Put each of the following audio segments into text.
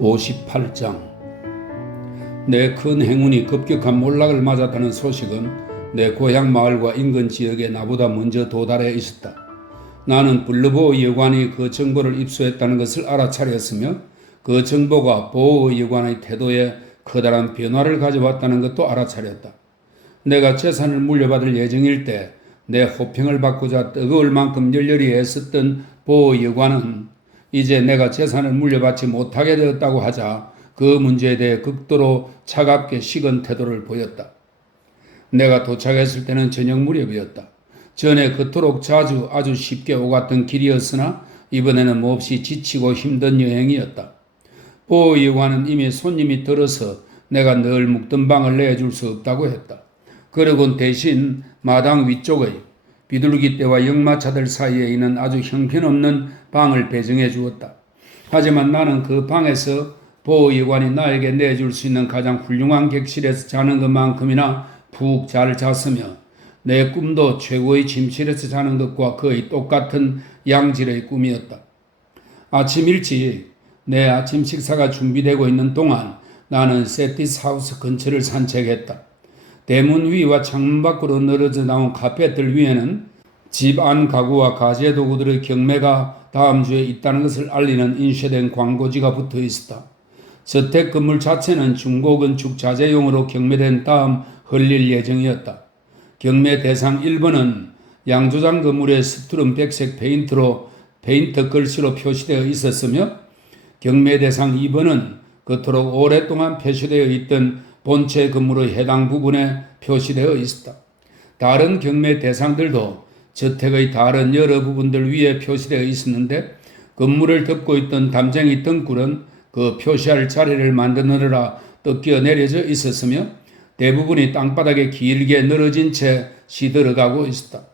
58장. 내 큰 행운이 급격한 몰락을 맞았다는 소식은 내 고향 마을과 인근 지역에 나보다 먼저 도달해 있었다. 나는 블루보호 여관이 그 정보를 입수했다는 것을 알아차렸으며 그 정보가 보호 여관의 태도에 커다란 변화를 가져왔다는 것도 알아차렸다. 내가 재산을 물려받을 예정일 때 내 호평을 받고자 뜨거울 만큼 열렬히 애썼던 보호 여관은 이제 내가 재산을 물려받지 못하게 되었다고 하자 그 문제에 대해 극도로 차갑게 식은 태도를 보였다. 내가 도착했을 때는 저녁 무렵이었다. 전에 그토록 자주 아주 쉽게 오갔던 길이었으나 이번에는 몹시 지치고 힘든 여행이었다. 보호 여관은 이미 손님이 들어서 내가 늘 묵던 방을 내줄 수 없다고 했다. 그러곤 대신 마당 위쪽의 비둘기떼와 역마차들 사이에 있는 아주 형편없는 방을 배정해 주었다. 하지만 나는 그 방에서 보호여관이 나에게 내줄 수 있는 가장 훌륭한 객실에서 자는 것만큼이나 푹 잘 잤으며 내 꿈도 최고의 침실에서 자는 것과 거의 똑같은 양질의 꿈이었다. 아침 일찍 내 아침 식사가 준비되고 있는 동안 나는 세티스 하우스 근처를 산책했다. 대문 위와 창문 밖으로 늘어져 나온 카펫들 위에는 집 안 가구와 가재 도구들의 경매가 다음 주에 있다는 것을 알리는 인쇄된 광고지가 붙어 있었다. 저택 건물 자체는 중고건축 자재용으로 경매된 다음 헐릴 예정이었다. 경매 대상 1번은 양조장 건물에 스투름 백색 페인트로 페인트 글씨로 표시되어 있었으며 경매 대상 2번은 그토록 오랫동안 표시되어 있던 본체 건물의 해당 부분에 표시되어 있었다. 다른 경매 대상들도 저택의 다른 여러 부분들 위에 표시되어 있었는데 건물을 덮고 있던 담쟁이 등굴은 그 표시할 자리를 만드느라 뜯겨 내려져 있었으며 대부분이 땅바닥에 길게 늘어진 채 시들어가고 있었다.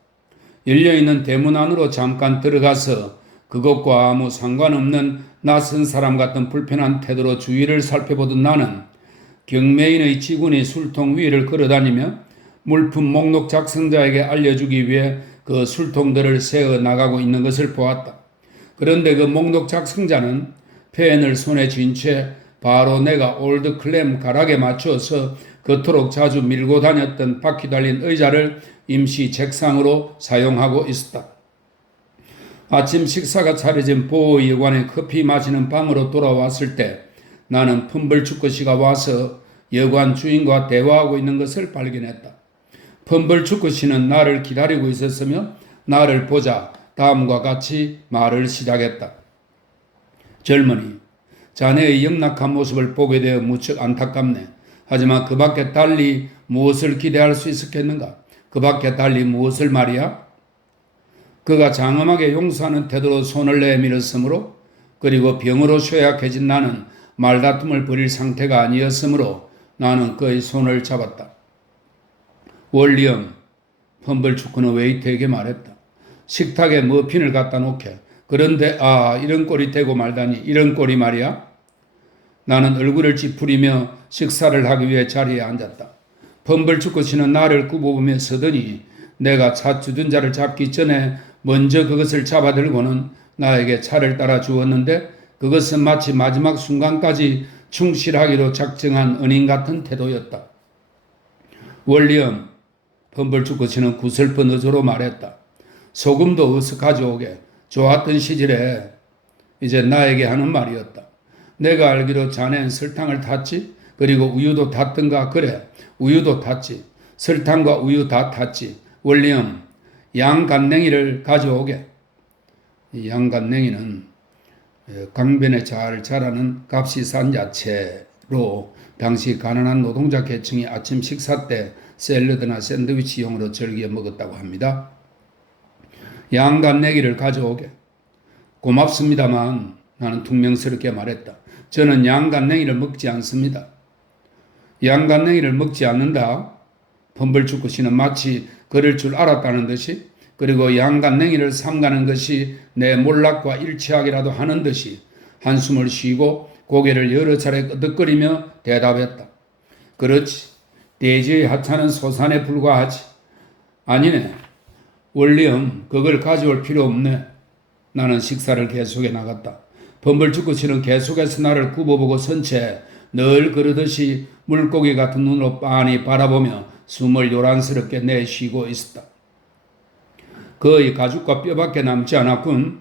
열려있는 대문 안으로 잠깐 들어가서 그것과 아무 상관없는 낯선 사람 같은 불편한 태도로 주위를 살펴보던 나는 경매인의 직원이 술통 위를 걸어다니며 물품 목록 작성자에게 알려주기 위해 그 술통들을 세어 나가고 있는 것을 보았다. 그런데 그 목록 작성자는 펜을 손에 쥔 채 바로 내가 올드 클램 가락에 맞추어서 그토록 자주 밀고 다녔던 바퀴 달린 의자를 임시 책상으로 사용하고 있었다. 아침 식사가 차려진 보호여관의 커피 마시는 방으로 돌아왔을 때 나는 펌벌축구씨가 와서 여관 주인과 대화하고 있는 것을 발견했다. 펌벌축구씨는 나를 기다리고 있었으며 나를 보자 다음과 같이 말을 시작했다. 젊은이, 자네의 영락한 모습을 보게 되어 무척 안타깝네. 하지만 그 밖에 달리 무엇을 기대할 수 있었겠는가? 그 밖에 달리 무엇을 말이야? 그가 장엄하게 용서하는 태도로 손을 내밀었으므로 그리고 병으로 쇠약해진 나는 말다툼을 벌일 상태가 아니었으므로 나는 그의 손을 잡았다. 월리엄, 펌벌축구는 웨이터에게 말했다. 식탁에 머핀을 갖다 놓게. 그런데 이런 꼴이 되고 말다니. 이런 꼴이 말이야. 나는 얼굴을 찌푸리며 식사를 하기 위해 자리에 앉았다. 펌벌축구씨는 나를 굽어보며 서더니 내가 차 주둔자를 잡기 전에 먼저 그것을 잡아들고는 나에게 차를 따라 주었는데 그것은 마치 마지막 순간까지 충실하기로 작정한 은인 같은 태도였다. 월리엄, 펌벌축구씨는 구슬픈 어조로 말했다. 소금도 어서 가져오게. 좋았던 시절에 이제 나에게 하는 말이었다. 내가 알기로 자넨 설탕을 탔지? 그리고 우유도 탔던가? 그래, 우유도 탔지. 설탕과 우유 다 탔지. 월리엄, 양간냉이를 가져오게. 이 양간냉이는 강변에 잘 자라는 값이 싼 야채로 당시 가난한 노동자 계층이 아침 식사 때 샐러드나 샌드위치용으로 즐겨 먹었다고 합니다. 양간냉이를 가져오게. 고맙습니다만 나는 퉁명스럽게 말했다. 저는 양간냉이를 먹지 않습니다. 양간냉이를 먹지 않는다? 펌벌축구씨는 마치 그럴 줄 알았다는 듯이 그리고 양간냉이를 삼가는 것이 내 몰락과 일치하기라도 하는 듯이 한숨을 쉬고 고개를 여러 차례 끄덕거리며 대답했다. 그렇지. 대지의 하찮은 소산에 불과하지. 아니네. 월리엄, 그걸 가져올 필요 없네. 나는 식사를 계속해 나갔다. 범벌축구씨는 계속해서 나를 굽어보고 선 채 늘 그러듯이 물고기 같은 눈으로 빤히 바라보며 숨을 요란스럽게 내쉬고 있었다. 거의 가죽과 뼈밖에 남지 않았군.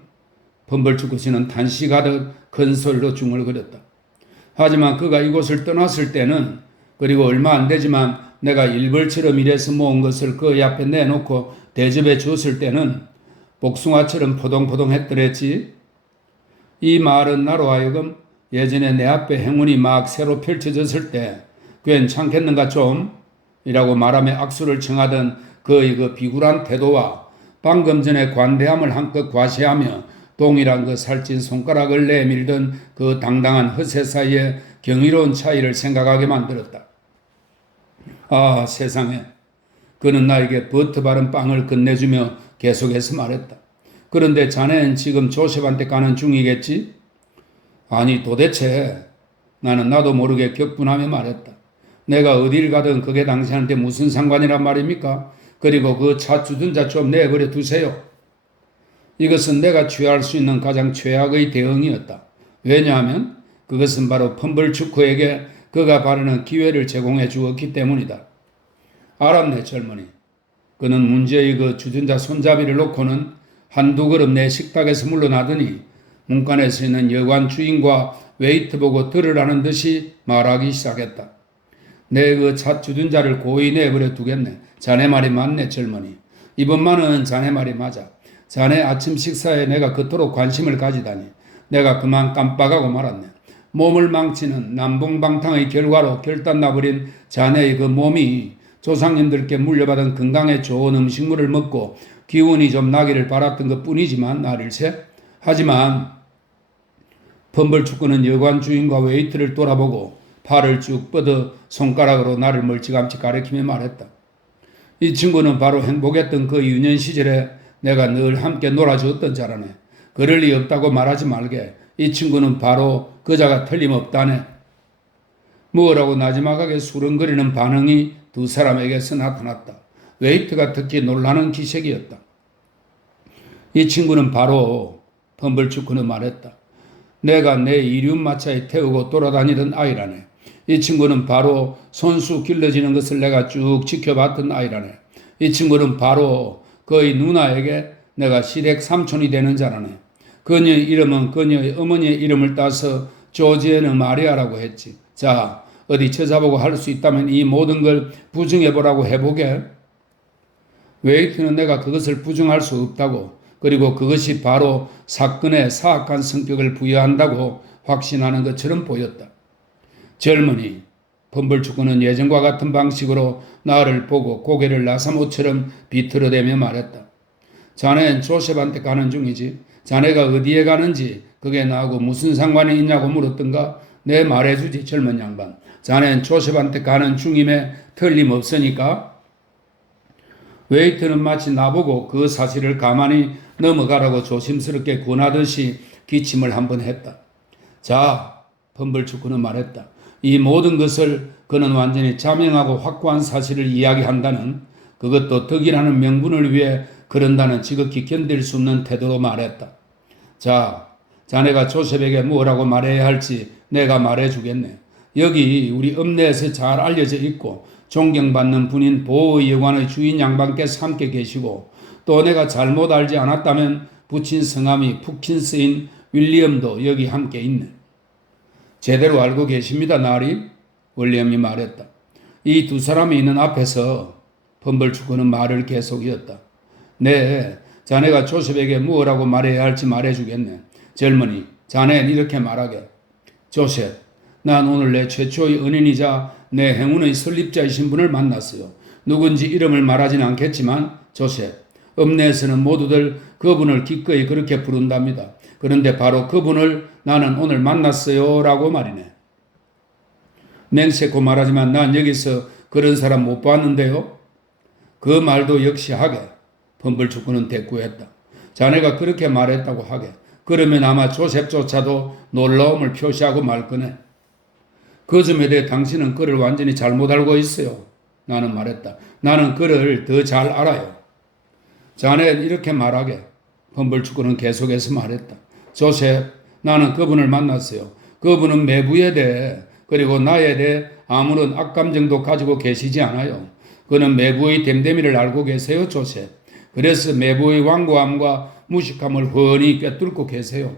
범벌축구씨는 탄식하듯 큰 소리로 중얼거렸다. 하지만 그가 이곳을 떠났을 때는, 그리고 얼마 안 되지만 내가 일벌처럼 일해서 모은 것을 그의 앞에 내놓고 대접해 줬을 때는 복숭아처럼 포동포동했더랬지. 이 말은 나로 하여금 예전에 내 앞에 행운이 막 새로 펼쳐졌을 때 괜찮겠는가 좀? 이라고 말하며 악수를 청하던 그의 그 비굴한 태도와 방금 전에 관대함을 한껏 과시하며 동일한 그 살찐 손가락을 내밀던 그 당당한 허세 사이의 경이로운 차이를 생각하게 만들었다. 아, 세상에. 그는 나에게 버터 바른 빵을 건네주며 계속해서 말했다. 그런데 자네는 지금 조셉한테 가는 중이겠지? 아니, 도대체. 나는 나도 모르게 격분하며 말했다. 내가 어딜 가든 그게 당신한테 무슨 상관이란 말입니까? 그리고 그 차 주둔자 좀 내버려 두세요. 이것은 내가 취할 수 있는 가장 최악의 대응이었다. 왜냐하면 그것은 바로 펌벌축구에게 그가 바라는 기회를 제공해 주었기 때문이다. 알았네, 젊은이. 그는 문제의 그 주둔자 손잡이를 놓고는 한두 걸음 내 식탁에서 물러나더니 문간에 서 있는 여관 주인과 웨이트 보고 들으라는 듯이 말하기 시작했다. 내 그 차 주둔자를 고이 내버려 두겠네. 자네 말이 맞네, 젊은이. 이번만은 자네 말이 맞아. 자네 아침 식사에 내가 그토록 관심을 가지다니. 내가 그만 깜빡하고 말았네. 몸을 망치는 남봉방탕의 결과로 결단 나버린 자네의 그 몸이 조상님들께 물려받은 건강에 좋은 음식물을 먹고 기운이 좀 나기를 바랐던 것 뿐이지만 나를세. 하지만 펌벌축구는 여관 주인과 웨이트를 돌아보고 팔을 쭉 뻗어 손가락으로 나를 멀찌감치 가리키며 말했다. 이 친구는 바로 행복했던 그 유년 시절에 내가 늘 함께 놀아주었던 자라네. 그럴 리 없다고 말하지 말게. 이 친구는 바로 그자가 틀림없다네. 뭐라고 나지막하게 수렁거리는 반응이 두 사람에게서 나타났다. 웨이트가 특히 놀라는 기색이었다. 이 친구는 바로 펌벌축구는 말했다. 내가 내 이륜마차에 태우고 돌아다니던 아이라네. 이 친구는 바로 손수 길러지는 것을 내가 쭉 지켜봤던 아이라네. 이 친구는 바로 그의 누나에게 내가 시댁 삼촌이 되는 자라네. 그녀의 이름은 그녀의 어머니의 이름을 따서 조지에는 마리아라고 했지. 자, 어디 찾아보고 할 수 있다면 이 모든 걸 부정해보라고 해보게. 웨이트는 내가 그것을 부정할 수 없다고, 그리고 그것이 바로 사건의 사악한 성격을 부여한다고 확신하는 것처럼 보였다. 젊은이, 펌벌축구는 예전과 같은 방식으로 나를 보고 고개를 나사못처럼 비틀어대며 말했다. 자네는 조셉한테 가는 중이지. 자네가 어디에 가는지 그게 나하고 무슨 상관이 있냐고 물었던가? 내 말해주지, 젊은 양반. 자네는 조셉한테 가는 중임에 틀림없으니까. 웨이트는 마치 나보고 그 사실을 가만히 넘어가라고 조심스럽게 권하듯이 기침을 한번 했다. 자, 펌벌축구는 말했다. 이 모든 것을 그는 완전히 자명하고 확고한 사실을 이야기한다는, 그것도 덕이라는 명분을 위해 그런다는 지극히 견딜 수 없는 태도로 말했다. 자, 자네가 조셉에게 뭐라고 말해야 할지 내가 말해주겠네. 여기 우리 읍내에서 잘 알려져 있고 존경받는 분인 보의 여관의 주인 양반께서 함께 계시고, 또 내가 잘못 알지 않았다면 부친 성함이 푸킨스인 윌리엄도 여기 함께 있네. 제대로 알고 계십니다, 나리? 윌리엄이 말했다. 이 두 사람이 있는 앞에서 펌벌축구는 말을 계속 이었다. 네, 자네가 조셉에게 무엇라고 말해야 할지 말해주겠네. 젊은이, 자네는 이렇게 말하게. 조셉, 난 오늘 내 최초의 은인이자 내 행운의 설립자이신 분을 만났어요. 누군지 이름을 말하진 않겠지만 조셉, 읍내에서는 모두들 그분을 기꺼이 그렇게 부른답니다. 그런데 바로 그분을 나는 오늘 만났어요 라고 말이네. 맹세코 말하지만 난 여기서 그런 사람 못 봤는데요. 그 말도 역시 하게. 펌벌축구는 대꾸했다. 자네가 그렇게 말했다고 하게. 그러면 아마 조셉조차도 놀라움을 표시하고 말 거네. 그 점에 대해 당신은 그를 완전히 잘못 알고 있어요. 나는 말했다. 나는 그를 더 잘 알아요. 자네는 이렇게 말하게. 펌벌축구는 계속해서 말했다. 조셉, 나는 그분을 만났어요. 그분은 매부에 대해 그리고 나에 대해 아무런 악감정도 가지고 계시지 않아요. 그는 매부의 됨됨이를 알고 계세요, 조셉. 그래서 매부의 완고함과 무식함을 훤히 꿰뚫고 계세요.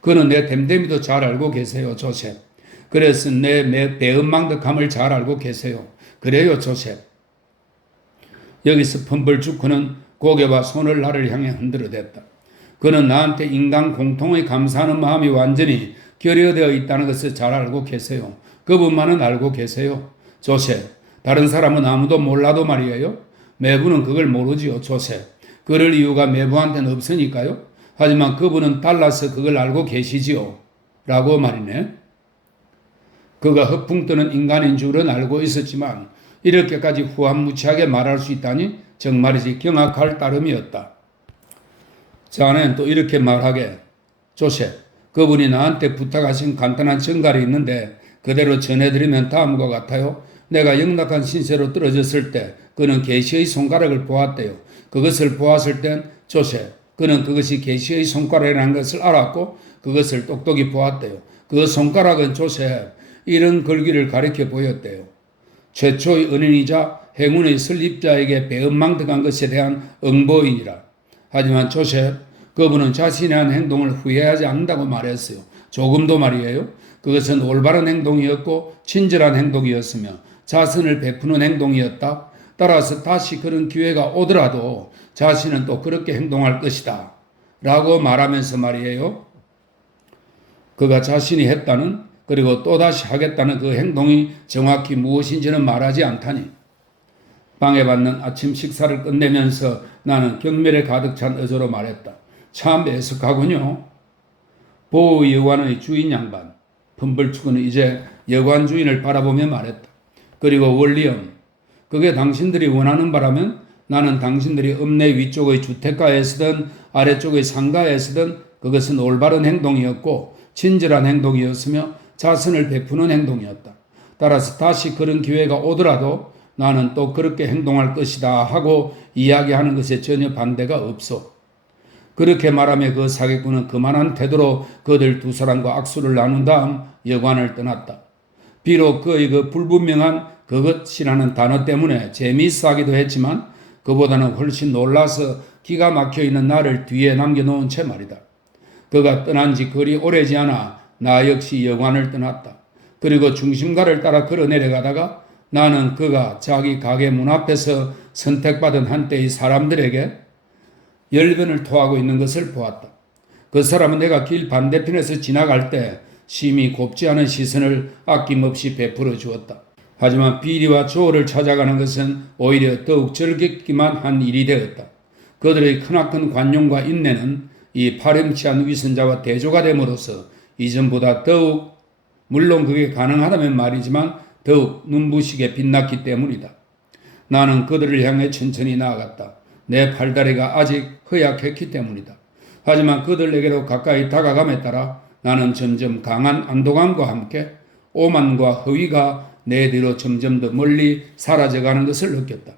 그는 내 됨됨이도 잘 알고 계세요, 조셉. 그래서 내 배은망덕함을 잘 알고 계세요. 그래요, 조셉. 여기서 펌벌죽 그는 고개와 손을 나를 향해 흔들어댔다. 그는 나한테 인간 공통의 감사하는 마음이 완전히 결여되어 있다는 것을 잘 알고 계세요. 그분만은 알고 계세요. 조셉, 다른 사람은 아무도 몰라도 말이에요. 매부는 그걸 모르지요, 조셉. 그럴 이유가 매부한테는 없으니까요. 하지만 그분은 달라서 그걸 알고 계시지요. 라고 말이네. 그가 허풍 뜨는 인간인 줄은 알고 있었지만 이렇게까지 후한무치하게 말할 수 있다니 정말이지 경악할 따름이었다. 자네는 또 이렇게 말하게, 조셉, 그분이 나한테 부탁하신 간단한 전갈이 있는데 그대로 전해드리면 다음과 같아요. 내가 영락한 신세로 떨어졌을 때 그는 계시의 손가락을 보았대요. 그것을 보았을 땐 조셉, 그는 그것이 계시의 손가락이라는 것을 알았고 그것을 똑똑히 보았대요. 그 손가락은 조셉, 이런 글귀를 가리켜 보였대요. 최초의 은인이자 행운의 설립자에게 배은망덕한 것에 대한 응보이니라. 하지만 조셉, 그분은 자신의 한 행동을 후회하지 않는다고 말했어요. 조금도 말이에요. 그것은 올바른 행동이었고 친절한 행동이었으며 자선을 베푸는 행동이었다. 따라서 다시 그런 기회가 오더라도 자신은 또 그렇게 행동할 것이다. 라고 말하면서 말이에요. 그가 자신이 했다는 그리고 또다시 하겠다는 그 행동이 정확히 무엇인지는 말하지 않다니. 방해받는 아침 식사를 끝내면서 나는 경멸에 가득 찬 어조로 말했다. 참 애석하군요. 보호 여관의 주인 양반. 펌벌축은 이제 여관 주인을 바라보며 말했다. 그리고 원리엄, 그게 당신들이 원하는 바라면 나는 당신들이 읍내 위쪽의 주택가에 서든 아래쪽의 상가에 서든 그것은 올바른 행동이었고 친절한 행동이었으며 자선을 베푸는 행동이었다. 따라서 다시 그런 기회가 오더라도 나는 또 그렇게 행동할 것이다 하고 이야기하는 것에 전혀 반대가 없어. 그렇게 말하며 그 사기꾼은 그만한 태도로 그들 두 사람과 악수를 나눈 다음 여관을 떠났다. 비록 그의 그 불분명한 그것이라는 단어 때문에 재미있어 하기도 했지만 그보다는 훨씬 놀라서 기가 막혀 있는 나를 뒤에 남겨놓은 채 말이다. 그가 떠난 지 그리 오래지 않아 나 역시 여관을 떠났다. 그리고 중심가를 따라 걸어 내려가다가 나는 그가 자기 가게 문 앞에서 선택받은 한때의 사람들에게 열변을 토하고 있는 것을 보았다. 그 사람은 내가 길 반대편에서 지나갈 때 심히 곱지 않은 시선을 아낌없이 베풀어 주었다. 하지만 비리와 조를 찾아가는 것은 오히려 더욱 즐겁기만 한 일이 되었다. 그들의 크나큰 관용과 인내는 이 파렴치한 위선자와 대조가 됨으로써 이전보다 더욱, 물론 그게 가능하다면 말이지만 더욱 눈부시게 빛났기 때문이다. 나는 그들을 향해 천천히 나아갔다. 내 팔다리가 아직 허약했기 때문이다. 하지만 그들에게로 가까이 다가감에 따라 나는 점점 강한 안도감과 함께 오만과 허위가 내 뒤로 점점 더 멀리 사라져가는 것을 느꼈다.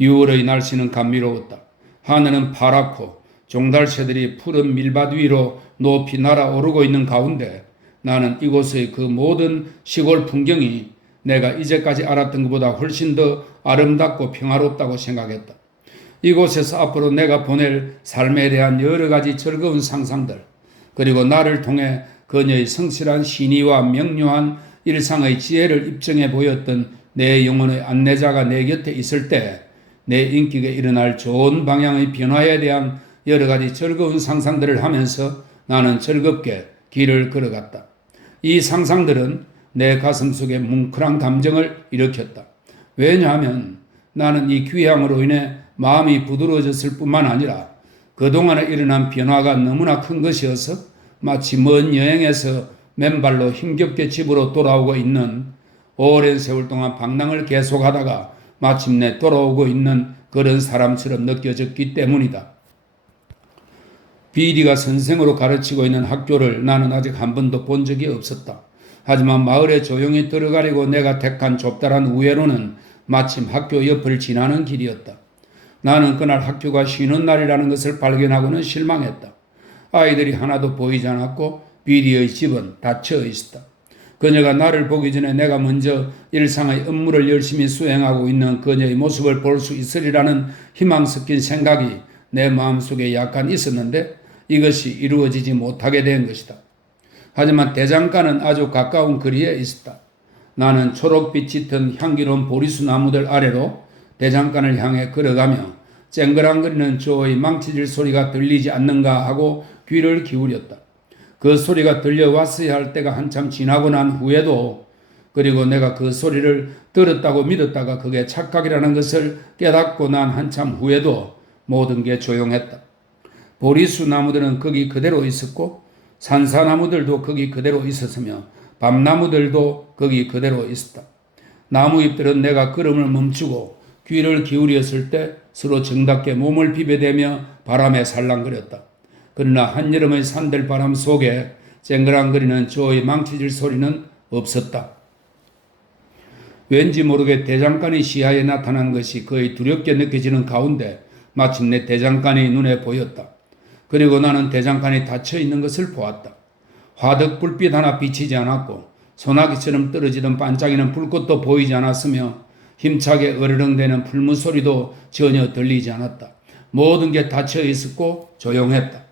6월의 날씨는 감미로웠다. 하늘은 파랗고 종달새들이 푸른 밀밭 위로 높이 날아오르고 있는 가운데 나는 이곳의 그 모든 시골 풍경이 내가 이제까지 알았던 것보다 훨씬 더 아름답고 평화롭다고 생각했다. 이곳에서 앞으로 내가 보낼 삶에 대한 여러 가지 즐거운 상상들, 그리고 나를 통해 그녀의 성실한 신의와 명료한 일상의 지혜를 입증해 보였던 내 영혼의 안내자가 내 곁에 있을 때 내 인격에 일어날 좋은 방향의 변화에 대한 여러 가지 즐거운 상상들을 하면서 나는 즐겁게 길을 걸어갔다. 이 상상들은 내 가슴 속에 뭉클한 감정을 일으켰다. 왜냐하면 나는 이 귀향으로 인해 마음이 부드러워졌을 뿐만 아니라 그동안에 일어난 변화가 너무나 큰 것이어서 마치 먼 여행에서 맨발로 힘겹게 집으로 돌아오고 있는, 오랜 세월 동안 방랑을 계속하다가 마침내 돌아오고 있는 그런 사람처럼 느껴졌기 때문이다. 비리가 선생으로 가르치고 있는 학교를 나는 아직 한 번도 본 적이 없었다. 하지만 마을에 조용히 들어가려고 내가 택한 좁다란 우회로는 마침 학교 옆을 지나는 길이었다. 나는 그날 학교가 쉬는 날이라는 것을 발견하고는 실망했다. 아이들이 하나도 보이지 않았고 비디의 집은 닫혀 있었다. 그녀가 나를 보기 전에 내가 먼저 일상의 업무를 열심히 수행하고 있는 그녀의 모습을 볼 수 있으리라는 희망 섞인 생각이 내 마음속에 약간 있었는데 이것이 이루어지지 못하게 된 것이다. 하지만 대장간은 아주 가까운 거리에 있었다. 나는 초록빛 짙은 향기로운 보리수 나무들 아래로 대장간을 향해 걸어가며 쨍그랑거리는 조의 망치질 소리가 들리지 않는가 하고 귀를 기울였다. 그 소리가 들려왔어야 할 때가 한참 지나고 난 후에도 그리고 내가 그 소리를 들었다고 믿었다가 그게 착각이라는 것을 깨닫고 난 한참 후에도 모든 게 조용했다. 보리수 나무들은 거기 그대로 있었고 산사나무들도 거기 그대로 있었으며 밤나무들도 거기 그대로 있었다. 나무잎들은 내가 걸음을 멈추고 귀를 기울였을 때 서로 정답게 몸을 비벼대며 바람에 살랑거렸다. 그러나 한여름의 산들바람 속에 쨍그랑거리는 조의 망치질 소리는 없었다. 왠지 모르게 대장간이 시야에 나타난 것이 거의 두렵게 느껴지는 가운데 마침내 대장간이 눈에 보였다. 그리고 나는 대장간이 닫혀 있는 것을 보았다. 화덕 불빛 하나 비치지 않았고 소나기처럼 떨어지던 반짝이는 불꽃도 보이지 않았으며 힘차게 으르렁대는 풀무 소리도 전혀 들리지 않았다. 모든 게 닫혀 있었고 조용했다.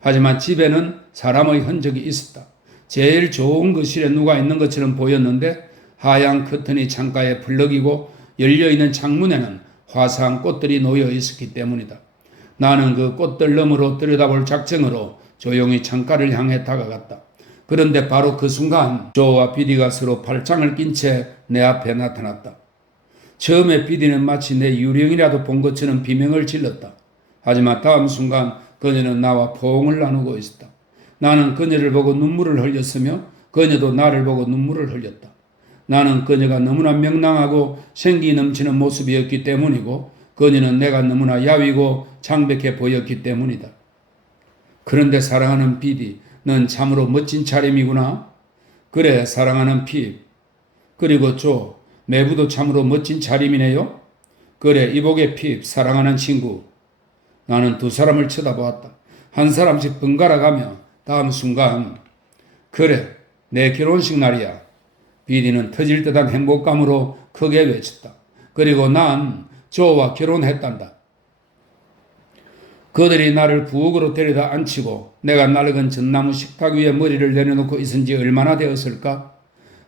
하지만 집에는 사람의 흔적이 있었다. 제일 좋은 거실에 누가 있는 것처럼 보였는데 하얀 커튼이 창가에 풀럭이고 열려있는 창문에는 화사한 꽃들이 놓여 있었기 때문이다. 나는 그 꽃들 너머로 들여다볼 작정으로 조용히 창가를 향해 다가갔다. 그런데 바로 그 순간 조와 비디가 서로 팔짱을 낀 채 내 앞에 나타났다. 처음에 비디는 마치 내 유령이라도 본 것처럼 비명을 질렀다. 하지만 다음 순간 그녀는 나와 포옹을 나누고 있었다. 나는 그녀를 보고 눈물을 흘렸으며 그녀도 나를 보고 눈물을 흘렸다. 나는 그녀가 너무나 명랑하고 생기 넘치는 모습이었기 때문이고 그녀는 내가 너무나 야위고 창백해 보였기 때문이다. 그런데 사랑하는 비디, 넌 참으로 멋진 차림이구나. 그래, 사랑하는 핍. 그리고 조, 매부도 참으로 멋진 차림이네요. 그래, 이복의 핍, 사랑하는 친구. 나는 두 사람을 쳐다보았다. 한 사람씩 번갈아가며 다음 순간 그래, 내 결혼식 날이야. 비디는 터질 듯한 행복감으로 크게 외쳤다. 그리고 난 조와 결혼했단다. 그들이 나를 부엌으로 데려다 앉히고 내가 낡은 전나무 식탁 위에 머리를 내려놓고 있은 지 얼마나 되었을까?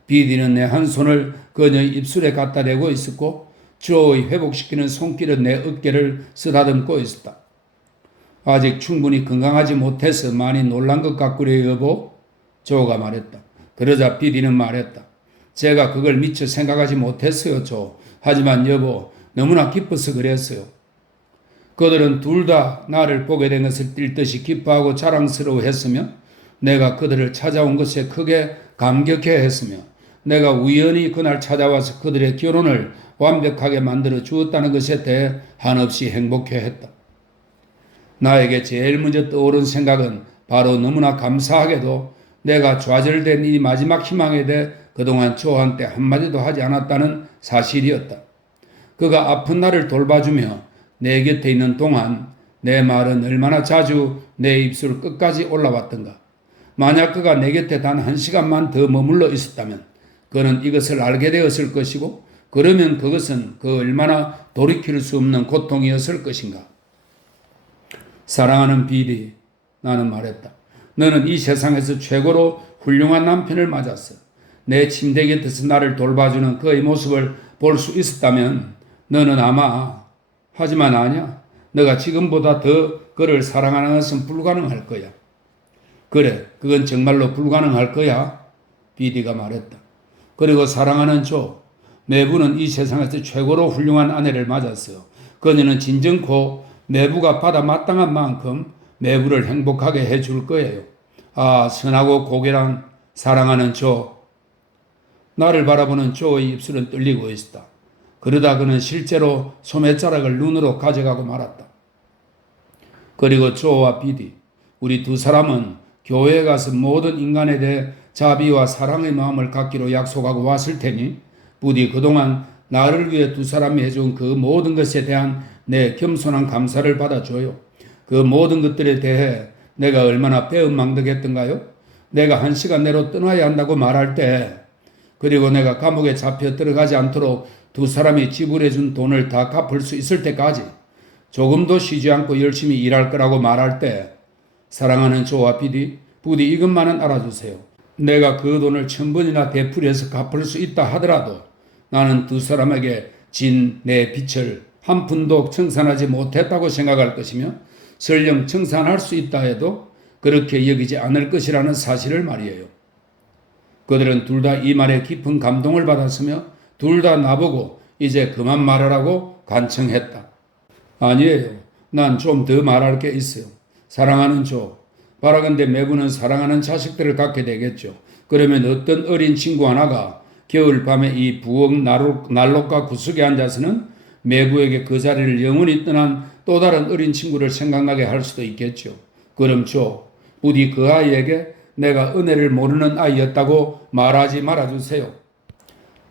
비디는 내 한 손을 그녀의 입술에 갖다 대고 있었고 조의 회복시키는 손길은 내 어깨를 쓰다듬고 있었다. 아직 충분히 건강하지 못해서 많이 놀란 것 같구려 여보? 조가 말했다. 그러자 비디는 말했다. 제가 그걸 미처 생각하지 못했어요 조. 하지만 여보 너무나 기뻐서 그랬어요. 그들은 둘 다 나를 보게 된 것을 뛸 듯이 기뻐하고 자랑스러워했으며 내가 그들을 찾아온 것에 크게 감격해했으며 내가 우연히 그날 찾아와서 그들의 결혼을 완벽하게 만들어 주었다는 것에 대해 한없이 행복해했다. 나에게 제일 먼저 떠오른 생각은 바로 너무나 감사하게도 내가 좌절된 이 마지막 희망에 대해 그동안 조한테 한마디도 하지 않았다는 사실이었다. 그가 아픈 나를 돌봐주며 내 곁에 있는 동안 내 말은 얼마나 자주 내 입술 끝까지 올라왔던가. 만약 그가 내 곁에 단 1시간만 더 머물러 있었다면 그는 이것을 알게 되었을 것이고 그러면 그것은 그 얼마나 돌이킬 수 없는 고통이었을 것인가. 사랑하는 비디, 나는 말했다. 너는 이 세상에서 최고로 훌륭한 남편을 맞았어. 내 침대 곁에서 나를 돌봐주는 그의 모습을 볼 수 있었다면 너는 아마 하지만 아니야. 너가 지금보다 더 그를 사랑하는 것은 불가능할 거야. 그래, 그건 정말로 불가능할 거야. 비디가 말했다. 그리고 사랑하는 조, 매부는 이 세상에서 최고로 훌륭한 아내를 맞았어요. 그녀는 진정코 매부가 받아 마땅한 만큼 매부를 행복하게 해줄 거예요. 아, 선하고 고결한 사랑하는 조. 나를 바라보는 조의 입술은 떨리고 있었다. 그러다 그는 실제로 소매자락을 눈으로 가져가고 말았다. 그리고 조와 비디, 우리 두 사람은 교회에 가서 모든 인간에 대해 자비와 사랑의 마음을 갖기로 약속하고 왔을 테니 부디 그동안 나를 위해 두 사람이 해준 그 모든 것에 대한 내 겸손한 감사를 받아줘요. 그 모든 것들에 대해 내가 얼마나 배은망덕했던가요? 내가 1시간 내로 떠나야 한다고 말할 때, 그리고 내가 감옥에 잡혀 들어가지 않도록 두 사람이 지불해준 돈을 다 갚을 수 있을 때까지 조금도 쉬지 않고 열심히 일할 거라고 말할 때, 사랑하는 조와 비디, 부디 이것만은 알아주세요. 내가 그 돈을 1000번이나 되풀이해서 갚을 수 있다 하더라도 나는 두 사람에게 진 내 빚을 한 푼도 청산하지 못했다고 생각할 것이며, 설령 청산할 수 있다 해도 그렇게 여기지 않을 것이라는 사실을 말이에요. 그들은 둘 다 이 말에 깊은 감동을 받았으며 둘 다 나보고 이제 그만 말하라고 간청했다. 아니에요. 난 좀 더 말할 게 있어요. 사랑하는 조, 바라건대 매부는 사랑하는 자식들을 갖게 되겠죠. 그러면 어떤 어린 친구 하나가 겨울밤에 이 부엌 난로가 구석에 앉아서는 매부에게 그 자리를 영원히 떠난 또 다른 어린 친구를 생각나게 할 수도 있겠죠. 그럼 조, 부디 그 아이에게 내가 은혜를 모르는 아이였다고 말하지 말아주세요.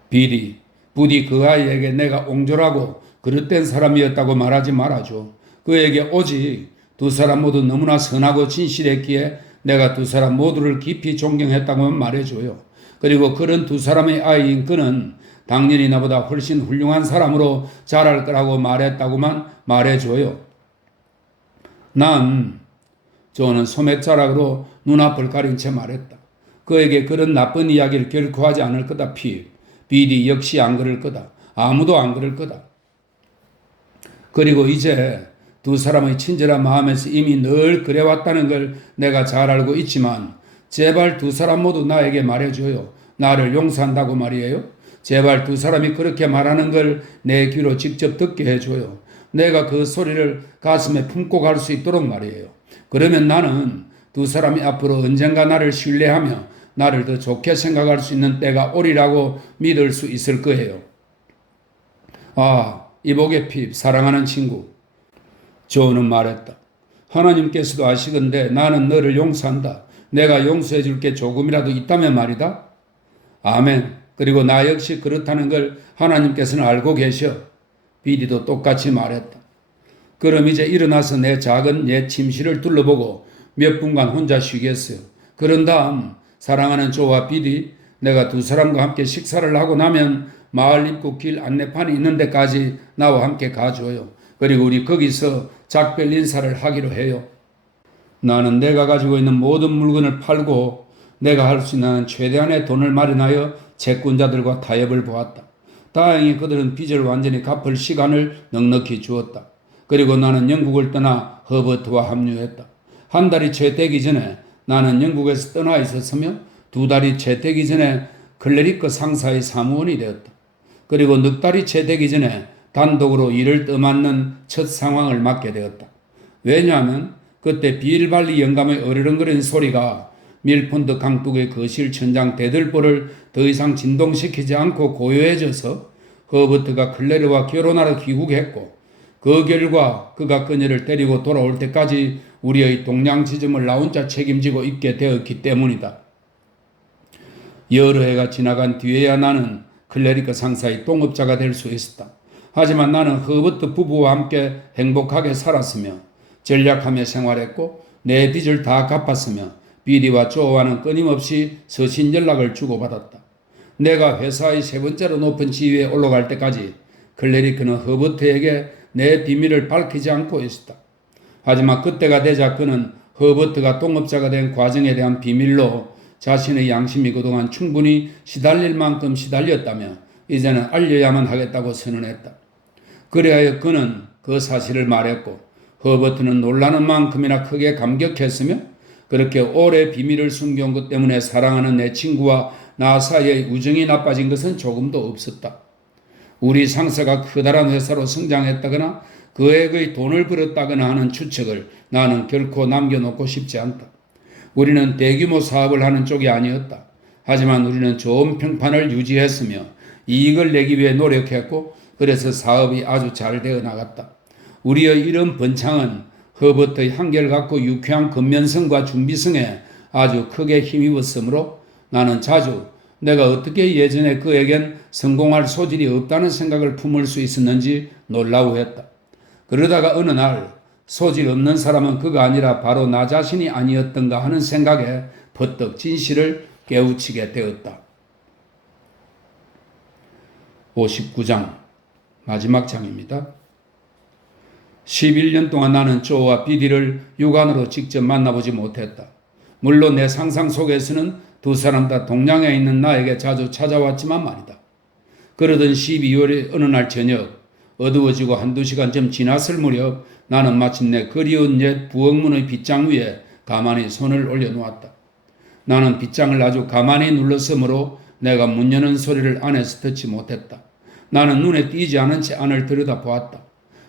비디, 부디 그 아이에게 내가 옹졸하고 그릇된 사람이었다고 말하지 말아줘. 그에게 오직 두 사람 모두 너무나 선하고 진실했기에 내가 두 사람 모두를 깊이 존경했다고만 말해줘요. 그리고 그런 두 사람의 아이인 그는 당연히 나보다 훨씬 훌륭한 사람으로 자랄 거라고 말했다고만 말해줘요. 저는 소매자락으로 눈앞을 가린 채 말했다. 그에게 그런 나쁜 이야기를 결코 하지 않을 거다. 비디 역시 안 그럴 거다. 아무도 안 그럴 거다. 그리고 이제 두 사람의 친절한 마음에서 이미 늘 그래왔다는 걸 내가 잘 알고 있지만 제발 두 사람 모두 나에게 말해줘요. 나를 용서한다고 말이에요. 제발 두 사람이 그렇게 말하는 걸 내 귀로 직접 듣게 해줘요. 내가 그 소리를 가슴에 품고 갈 수 있도록 말이에요. 그러면 나는 두 사람이 앞으로 언젠가 나를 신뢰하며 나를 더 좋게 생각할 수 있는 때가 오리라고 믿을 수 있을 거예요. 이복의 핍, 사랑하는 친구. 조는 말했다. 하나님께서도 아시건대 나는 너를 용서한다. 내가 용서해 줄 게 조금이라도 있다면 말이다. 아멘. 그리고 나 역시 그렇다는 걸 하나님께서는 알고 계셔. 비디도 똑같이 말했다. 그럼 이제 일어나서 내 작은 옛 침실을 둘러보고 몇 분간 혼자 쉬겠어요. 그런 다음 사랑하는 조와 비디, 내가 두 사람과 함께 식사를 하고 나면 마을 입구 길 안내판이 있는 데까지 나와 함께 가줘요. 그리고 우리 거기서 작별 인사를 하기로 해요. 나는 내가 가지고 있는 모든 물건을 팔고 내가 할 수 있는 최대한의 돈을 마련하여 채권자들과 타협을 보았다. 다행히 그들은 빚을 완전히 갚을 시간을 넉넉히 주었다. 그리고 나는 영국을 떠나 허버트와 합류했다. 한 달이 채 되기 전에 나는 영국에서 떠나 있었으며 두 달이 채 되기 전에 클레리커 상사의 사무원이 되었다. 그리고 넉 달이 채 되기 전에 단독으로 일을 떠맡는 첫 상황을 맡게 되었다. 왜냐하면 그때 빌발리 영감의 어르렁거리는 소리가 밀폰드 강둑의 거실 천장 대들보를 더 이상 진동시키지 않고 고요해져서 허버트가 클레르와 결혼하러 귀국했고 그 결과 그가 그녀를 데리고 돌아올 때까지 우리의 동양지점을 나 혼자 책임지고 있게 되었기 때문이다. 여러 해가 지나간 뒤에야 나는 클레리커 상사의 동업자가 될 수 있었다. 하지만 나는 허버트 부부와 함께 행복하게 살았으며 전략하며 생활했고 내 빚을 다 갚았으며 비디와 조와는 끊임없이 서신 연락을 주고받았다. 내가 회사의 세 번째로 높은 지위에 올라갈 때까지 클레리커는 허버트에게 내 비밀을 밝히지 않고 있었다. 하지만 그때가 되자 그는 허버트가 동업자가 된 과정에 대한 비밀로 자신의 양심이 그동안 충분히 시달릴 만큼 시달렸다며 이제는 알려야만 하겠다고 선언했다. 그래야 그는 그 사실을 말했고 허버트는 놀라는 만큼이나 크게 감격했으며 그렇게 오래 비밀을 숨겨온 것 때문에 사랑하는 내 친구와 나 사이의 우정이 나빠진 것은 조금도 없었다. 우리 상사가 커다란 회사로 성장했다거나 그에게 돈을 벌었다거나 하는 추측을 나는 결코 남겨놓고 싶지 않다. 우리는 대규모 사업을 하는 쪽이 아니었다. 하지만 우리는 좋은 평판을 유지했으며 이익을 내기 위해 노력했고 그래서 사업이 아주 잘 되어 나갔다. 우리의 이런 번창은 허버트의 한결같고 유쾌한 근면성과 준비성에 아주 크게 힘입었으므로 나는 자주 내가 어떻게 예전에 그에겐 성공할 소질이 없다는 생각을 품을 수 있었는지 놀라워했다. 그러다가 어느 날 소질 없는 사람은 그가 아니라 바로 나 자신이 아니었던가 하는 생각에 퍼뜩 진실을 깨우치게 되었다. 59장 마지막 장입니다. 11년 동안 나는 조와 비디를 육안으로 직접 만나보지 못했다. 물론 내 상상 속에서는 두 사람 다 동양에 있는 나에게 자주 찾아왔지만 말이다. 그러던 12월의 어느 날 저녁, 어두워지고 한두 시간쯤 지났을 무렵 나는 마침내 그리운 옛 부엌문의 빗장 위에 가만히 손을 올려놓았다. 나는 빗장을 아주 가만히 눌렀으므로 내가 문 여는 소리를 안에서 듣지 못했다. 나는 눈에 띄지 않은 채 안을 들여다보았다.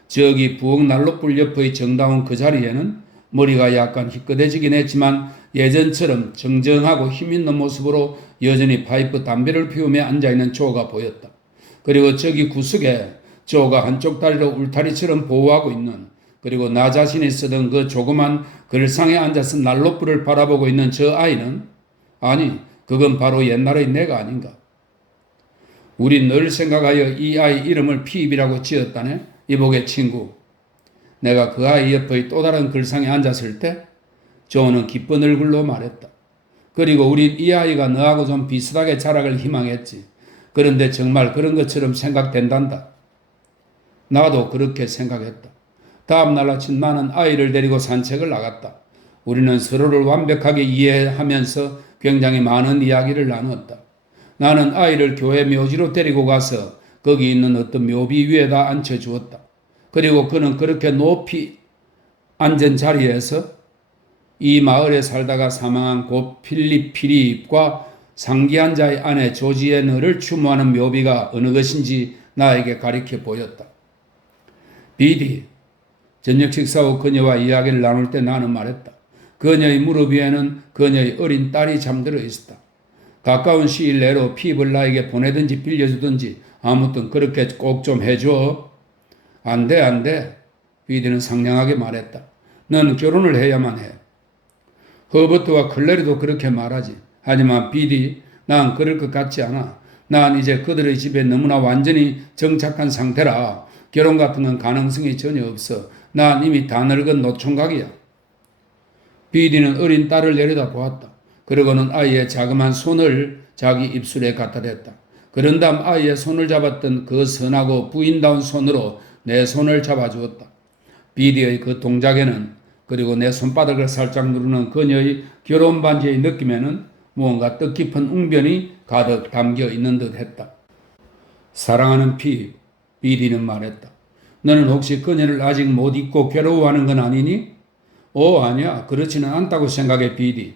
저기 부엌 난로불 옆의 정다운 그 자리에는 머리가 약간 희끗해지긴 했지만 예전처럼 정정하고 힘있는 모습으로 여전히 파이프 담배를 피우며 앉아있는 조가 보였다. 그리고 저기 구석에 조가 한쪽 다리로 울타리처럼 보호하고 있는, 그리고 나 자신이 쓰던 그 조그만 글상에 앉아서 난로불을 바라보고 있는 저 아이는, 아니 그건 바로 옛날의 내가 아닌가. 우리 늘 생각하여 이 아이 이름을 피입이라고 지었다네. 이복의 친구. 내가 그 아이 옆의 또 다른 글상에 앉았을 때 조는 기쁜 얼굴로 말했다. 그리고 우린 이 아이가 너하고 좀 비슷하게 자라길 희망했지. 그런데 정말 그런 것처럼 생각된단다. 나도 그렇게 생각했다. 다음 날 아침 나는 아이를 데리고 산책을 나갔다. 우리는 서로를 완벽하게 이해하면서 굉장히 많은 이야기를 나누었다. 나는 아이를 교회 묘지로 데리고 가서 거기 있는 어떤 묘비 위에다 앉혀주었다. 그리고 그는 그렇게 높이 앉은 자리에서 이 마을에 살다가 사망한 고 필립 피립과 상기한 자의 아내 조지의 너를 추모하는 묘비가 어느 것인지 나에게 가리켜 보였다. 비디, 저녁 식사 후 그녀와 이야기를 나눌 때 나는 말했다. 그녀의 무릎 위에는 그녀의 어린 딸이 잠들어 있었다. 가까운 시일 내로 피입을 나에게 보내든지 빌려주든지 아무튼 그렇게 꼭 좀 해줘. 안 돼. 비디는 상냥하게 말했다. 넌 결혼을 해야만 해. 허버트와 클레리도 그렇게 말하지. 하지만 비디, 난 그럴 것 같지 않아. 난 이제 그들의 집에 너무나 완전히 정착한 상태라 결혼 같은 건 가능성이 전혀 없어. 난 이미 다 늙은 노총각이야. 비디는 어린 딸을 내려다보았다. 그러고는 아이의 자그마한 손을 자기 입술에 갖다 댔다. 그런 다음 아이의 손을 잡았던 그 선하고 부인다운 손으로 내 손을 잡아주었다. 비디의 그 동작에는, 그리고 내 손바닥을 살짝 누르는 그녀의 결혼 반지의 느낌에는 무언가 뜻깊은 웅변이 가득 담겨 있는 듯 했다. 사랑하는 비디는 말했다. 너는 혹시 그녀를 아직 못 잊고 괴로워하는 건 아니니? 아니야. 그렇지는 않다고 생각해, 비디.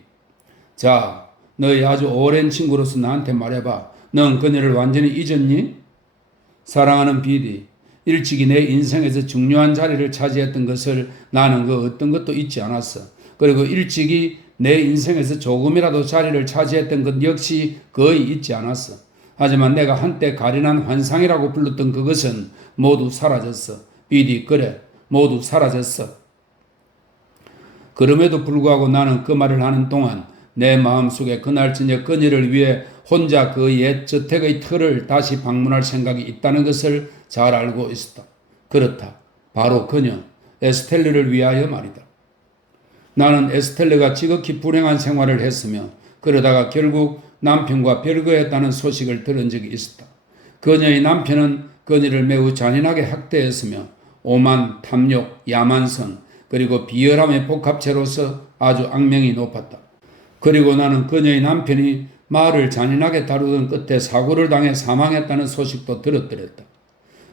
자, 너희 아주 오랜 친구로서 나한테 말해봐. 넌 그녀를 완전히 잊었니? 사랑하는 비디, 일찍이 내 인생에서 중요한 자리를 차지했던 것을 나는 그 어떤 것도 잊지 않았어. 그리고 일찍이 내 인생에서 조금이라도 자리를 차지했던 것 역시 거의 잊지 않았어. 하지만 내가 한때 가련한 환상이라고 불렀던 그것은 모두 사라졌어. 비디, 그래, 모두 사라졌어. 그럼에도 불구하고 나는 그 말을 하는 동안 내 마음속에 그날 저녁 그녀를 위해 혼자 그 옛 저택의 터를 다시 방문할 생각이 있다는 것을 잘 알고 있었다. 그렇다. 바로 그녀, 에스텔르를 위하여 말이다. 나는 에스텔르가 지극히 불행한 생활을 했으며 그러다가 결국 남편과 별거했다는 소식을 들은 적이 있었다. 그녀의 남편은 그녀를 매우 잔인하게 학대했으며 오만, 탐욕, 야만성, 그리고 비열함의 복합체로서 아주 악명이 높았다. 그리고 나는 그녀의 남편이 말을 잔인하게 다루던 끝에 사고를 당해 사망했다는 소식도 들었더랬다.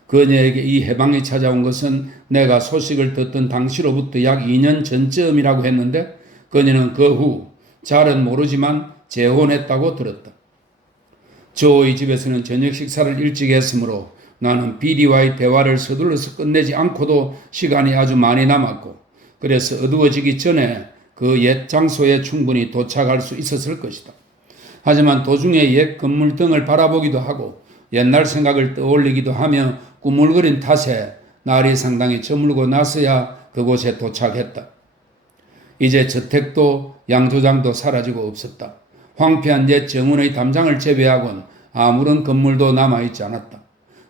그녀에게 이 해방이 찾아온 것은 내가 소식을 듣던 당시로부터 약 2년 전쯤이라고 했는데 그녀는 그 후 잘은 모르지만 재혼했다고 들었다. 조의 집에서는 저녁 식사를 일찍 했으므로 나는 비디와의 대화를 서둘러서 끝내지 않고도 시간이 아주 많이 남았고 그래서 어두워지기 전에 그 옛 장소에 충분히 도착할 수 있었을 것이다. 하지만 도중에 옛 건물 등을 바라보기도 하고 옛날 생각을 떠올리기도 하며 꾸물거린 탓에 날이 상당히 저물고 나서야 그곳에 도착했다. 이제 저택도 양조장도 사라지고 없었다. 황폐한 옛 정원의 담장을 제외하곤 아무런 건물도 남아있지 않았다.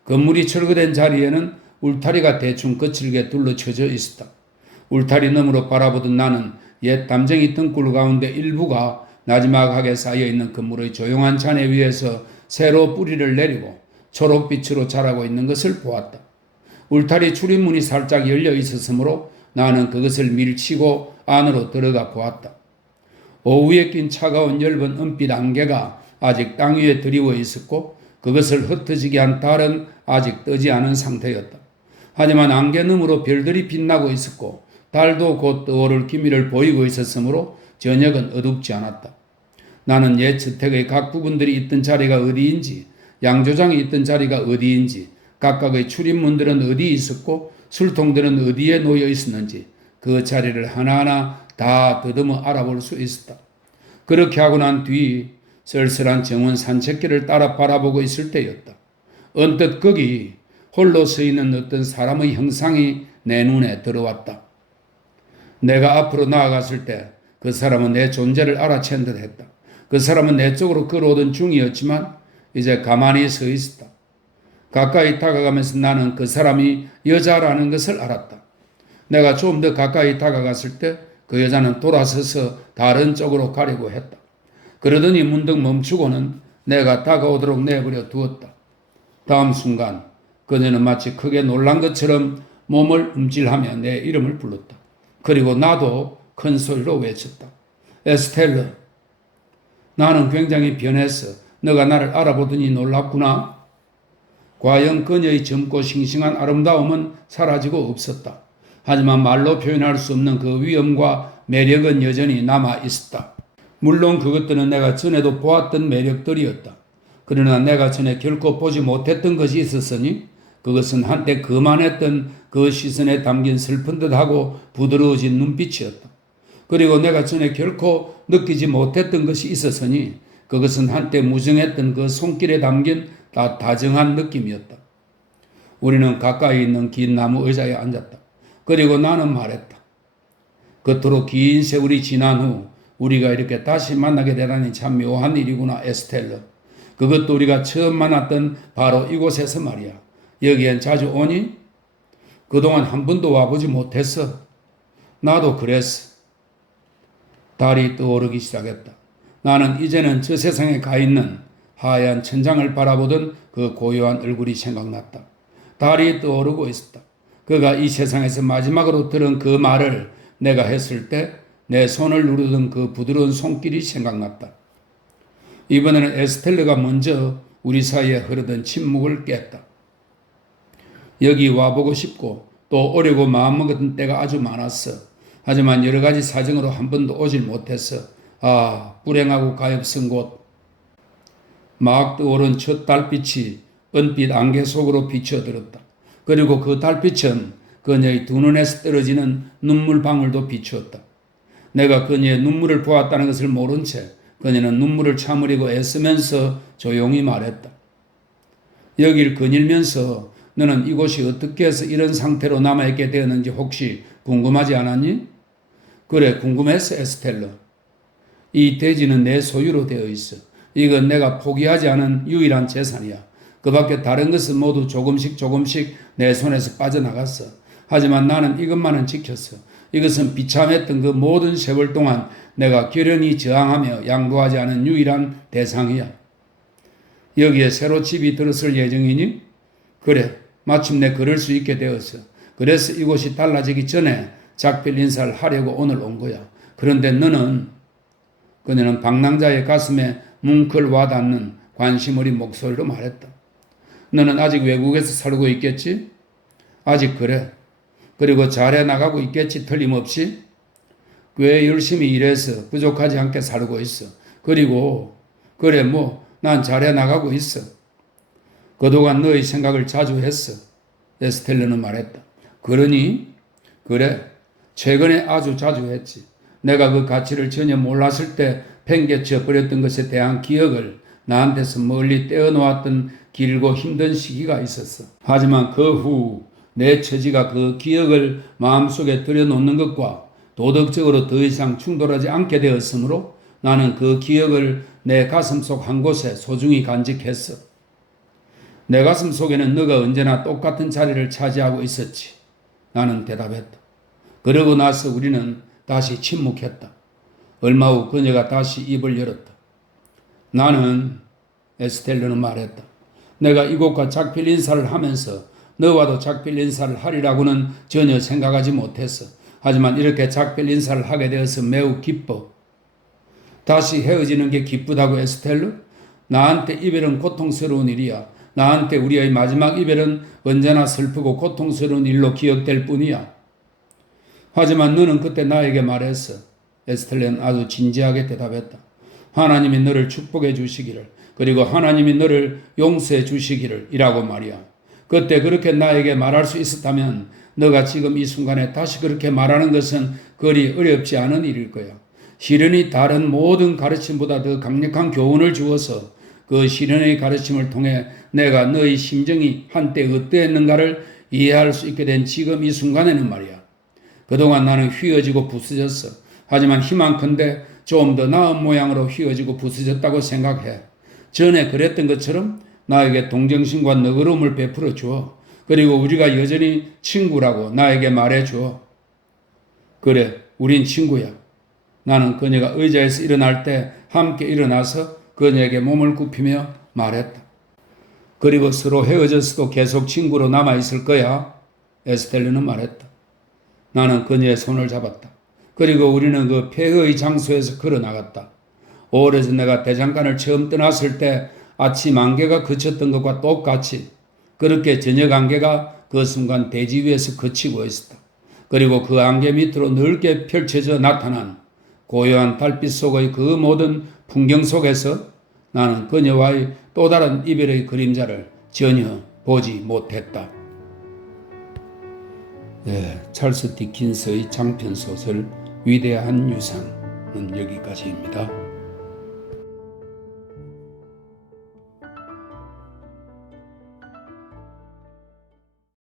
건물이 철거된 자리에는 울타리가 대충 거칠게 둘러쳐져 있었다. 울타리 너머로 바라보던 나는 옛 담쟁이 등굴 가운데 일부가 나지막하게 쌓여있는 건물의 조용한 잔해 위에서 새로 뿌리를 내리고 초록빛으로 자라고 있는 것을 보았다. 울타리 출입문이 살짝 열려 있었으므로 나는 그것을 밀치고 안으로 들어가 보았다. 오후에 낀 차가운 엷은 은빛 안개가 아직 땅 위에 드리워 있었고 그것을 흩어지게 한 달은 아직 뜨지 않은 상태였다. 하지만 안개 너머로 별들이 빛나고 있었고 달도 곧 떠오를 기미를 보이고 있었으므로 저녁은 어둡지 않았다. 나는 옛 저택의 각 부분들이 있던 자리가 어디인지, 양조장이 있던 자리가 어디인지, 각각의 출입문들은 어디 있었고 술통들은 어디에 놓여 있었는지 그 자리를 하나하나 다 더듬어 알아볼 수 있었다. 그렇게 하고 난 뒤 쓸쓸한 정원 산책길을 따라 바라보고 있을 때였다. 언뜻 거기 홀로 서 있는 어떤 사람의 형상이 내 눈에 들어왔다. 내가 앞으로 나아갔을 때 그 사람은 내 존재를 알아챈 듯 했다. 그 사람은 내 쪽으로 걸어오던 중이었지만 이제 가만히 서 있었다. 가까이 다가가면서 나는 그 사람이 여자라는 것을 알았다. 내가 좀 더 가까이 다가갔을 때 그 여자는 돌아서서 다른 쪽으로 가려고 했다. 그러더니 문득 멈추고는 내가 다가오도록 내버려 두었다. 다음 순간 그녀는 마치 크게 놀란 것처럼 몸을 움찔하며 내 이름을 불렀다. 그리고 나도 큰 소리로 외쳤다. 에스텔러. 나는 굉장히 변했어. 너가 나를 알아보더니 놀랍구나. 과연 그녀의 젊고 싱싱한 아름다움은 사라지고 없었다. 하지만 말로 표현할 수 없는 그 위엄과 매력은 여전히 남아 있었다. 물론 그것들은 내가 전에도 보았던 매력들이었다. 그러나 내가 전에 결코 보지 못했던 것이 있었으니 그것은 한때 거만했던 그 시선에 담긴 슬픈 듯하고 부드러워진 눈빛이었다. 그리고 내가 전에 결코 느끼지 못했던 것이 있었으니 그것은 한때 무정했던 그 손길에 담긴 다정한 느낌이었다. 우리는 가까이 있는 긴 나무 의자에 앉았다. 그리고 나는 말했다. 그토록 긴 세월이 지난 후 우리가 이렇게 다시 만나게 되다니 참 묘한 일이구나, 에스텔러. 그것도 우리가 처음 만났던 바로 이곳에서 말이야. 여기엔 자주 오니? 그동안 한 번도 와보지 못했어. 나도 그랬어. 달이 떠오르기 시작했다. 나는 이제는 저 세상에 가 있는 하얀 천장을 바라보던 그 고요한 얼굴이 생각났다. 달이 떠오르고 있었다. 그가 이 세상에서 마지막으로 들은 그 말을 내가 했을 때 내 손을 누르던 그 부드러운 손길이 생각났다. 이번에는 에스텔러가 먼저 우리 사이에 흐르던 침묵을 깼다. 여기 와보고 싶고 또 오려고 마음먹었던 때가 아주 많았어. 하지만 여러 가지 사정으로 한 번도 오질 못했어. 아, 불행하고 가엾은 곳. 막 떠오른 첫 달빛이 은빛 안개 속으로 비춰들었다. 그리고 그 달빛은 그녀의 두 눈에서 떨어지는 눈물방울도 비추었다. 내가 그녀의 눈물을 보았다는 것을 모른 채 그녀는 눈물을 참으려고 애쓰면서 조용히 말했다. 여길 거닐면서 너는 이곳이 어떻게 해서 이런 상태로 남아있게 되었는지 혹시 궁금하지 않았니? 그래, 궁금했어, 에스텔러. 이 대지는 내 소유로 되어 있어. 이건 내가 포기하지 않은 유일한 재산이야. 그 밖에 다른 것은 모두 조금씩 내 손에서 빠져나갔어. 하지만 나는 이것만은 지켰어. 이것은 비참했던 그 모든 세월 동안 내가 결연히 저항하며 양보하지 않은 유일한 대상이야. 여기에 새로 집이 들었을 예정이니? 그래, 마침내 그럴 수 있게 되었어. 그래서 이곳이 달라지기 전에 작별 인사를 하려고 오늘 온 거야. 그런데 그녀는 방랑자의 가슴에 뭉클 와닿는 관심 어린 목소리로 말했다. 너는 아직 외국에서 살고 있겠지? 아직 그래. 그리고 잘해 나가고 있겠지, 틀림없이. 꽤 열심히 일해서 부족하지 않게 살고 있어. 그리고 그래, 난 잘해 나가고 있어. 그동안 너의 생각을 자주 했어. 에스텔러는 말했다. 그러니? 그래, 최근에 아주 자주 했지. 내가 그 가치를 전혀 몰랐을 때 팽개쳐 버렸던 것에 대한 기억을 나한테서 멀리 떼어놓았던 길고 힘든 시기가 있었어. 하지만 그 후 내 처지가 그 기억을 마음속에 들여놓는 것과 도덕적으로 더 이상 충돌하지 않게 되었으므로 나는 그 기억을 내 가슴속 한 곳에 소중히 간직했어. 내 가슴 속에는 너가 언제나 똑같은 자리를 차지하고 있었지. 나는 대답했다. 그러고 나서 우리는 다시 침묵했다. 얼마 후 그녀가 다시 입을 열었다. 나는, 에스텔르는 말했다. 내가 이곳과 작별 인사를 하면서 너와도 작별 인사를 하리라고는 전혀 생각하지 못했어. 하지만 이렇게 작별 인사를 하게 되어서 매우 기뻐. 다시 헤어지는 게 기쁘다고 에스텔르? 나한테 이별은 고통스러운 일이야. 나한테 우리의 마지막 이별은 언제나 슬프고 고통스러운 일로 기억될 뿐이야. 하지만 너는 그때 나에게 말했어. 에스텔르는 아주 진지하게 대답했다. 하나님이 너를 축복해 주시기를, 그리고 하나님이 너를 용서해 주시기를 이라고 말이야. 그때 그렇게 나에게 말할 수 있었다면 너가 지금 이 순간에 다시 그렇게 말하는 것은 그리 어렵지 않은 일일 거야. 시련이 다른 모든 가르침보다 더 강력한 교훈을 주어서 그 시련의 가르침을 통해 내가 너의 심정이 한때 어떠했는가를 이해할 수 있게 된 지금 이 순간에는 말이야. 그동안 나는 휘어지고 부서졌어. 하지만 희망컨대 좀 더 나은 모양으로 휘어지고 부서졌다고 생각해. 전에 그랬던 것처럼 나에게 동정심과 너그러움을 베풀어 주어. 그리고 우리가 여전히 친구라고 나에게 말해 주어. 그래, 우린 친구야. 나는 그녀가 의자에서 일어날 때 함께 일어나서 그녀에게 몸을 굽히며 말했다. 그리고 서로 헤어졌어도 계속 친구로 남아있을 거야. 에스텔르는 말했다. 나는 그녀의 손을 잡았다. 그리고 우리는 그 폐허의 장소에서 걸어나갔다. 오래전 내가 대장간을 처음 떠났을 때 아침 안개가 그쳤던 것과 똑같이 그렇게 저녁 안개가 그 순간 대지 위에서 그치고 있었다. 그리고 그 안개 밑으로 넓게 펼쳐져 나타난 고요한 달빛 속의 그 모든 풍경 속에서 나는 그녀와의 또 다른 이별의 그림자를 전혀 보지 못했다. 네, 찰스 디킨스의 장편소설 위대한 유산은 여기까지입니다.